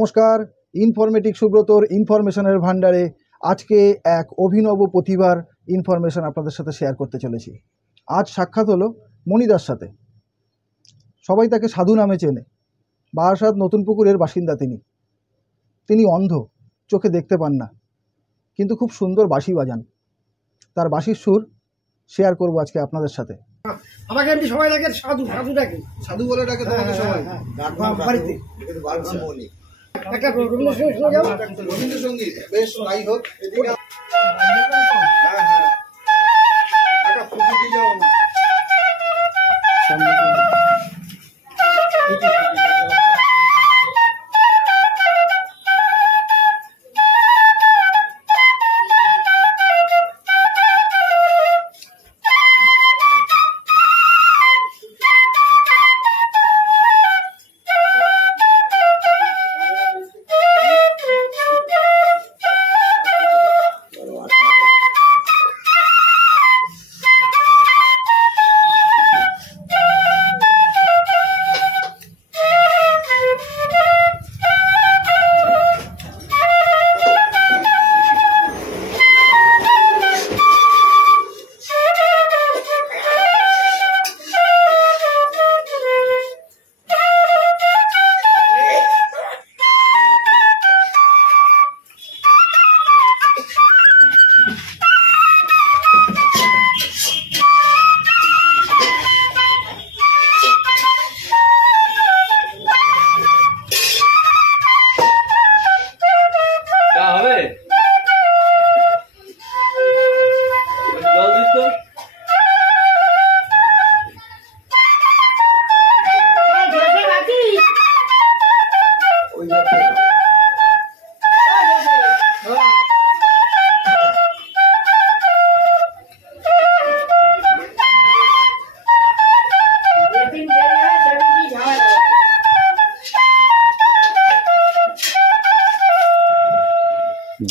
নমস্কার, ইনফরমেটিক সুব্রতর ইনফরমেশনের ভান্ডারে আজকে এক অভিনব প্রতিভার ইনফরমেশন আপনাদের সাথে শেয়ার করতে চলেছি। আজ সাক্ষাৎ হলো মণিদার সাথে। সবাই তাকে সাধু নামে চেনে। বারাসাত নতুন পুকুরের বাসিন্দা তিনি অন্ধ, চোখে দেখতে পান না, কিন্তু খুব সুন্দর বাঁশি বাজান। তার বাঁশির সুর শেয়ার করব আজকে আপনাদের সাথে। আমাকে এমনি সবাই ডাকে সাধু, সাধু ডাকে, সাধু বলে ডাকে তোমাকে সবাই বাড়িতে। একটা রবীন্দ্রসঙ্গীত শুনে যাও। রবীন্দ্রসঙ্গীত বেশ, তাই হোক।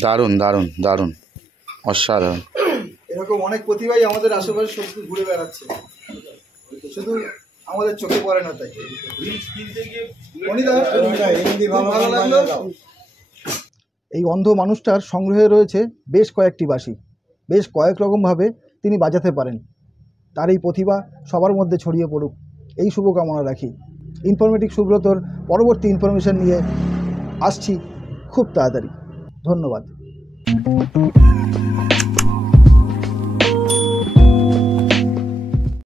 দারুণ দারুণ দারুণ, অসাধারণ। এরকম অনেক প্রতিভাই আমাদের আশেপাশে সত্যি ঘুরে বেড়াচ্ছে, শুধু আমাদের চোখে পড়ে না। তাই ভালো লাগলো। এই অন্ধ মানুষটার সংগ্রহে রয়েছে বেশ কয়েকটি বাঁশি, বেশ কয়েক রকমভাবে তিনি বাজাতে পারেন। তার এই প্রতিভা সবার মধ্যে ছড়িয়ে পড়ুক, এই শুভকামনা রাখি। ইনফরমেটিক সুব্রতর পরবর্তী ইনফরমেশন নিয়ে আসছি খুব তাড়াতাড়ি। ধন্যবাদ।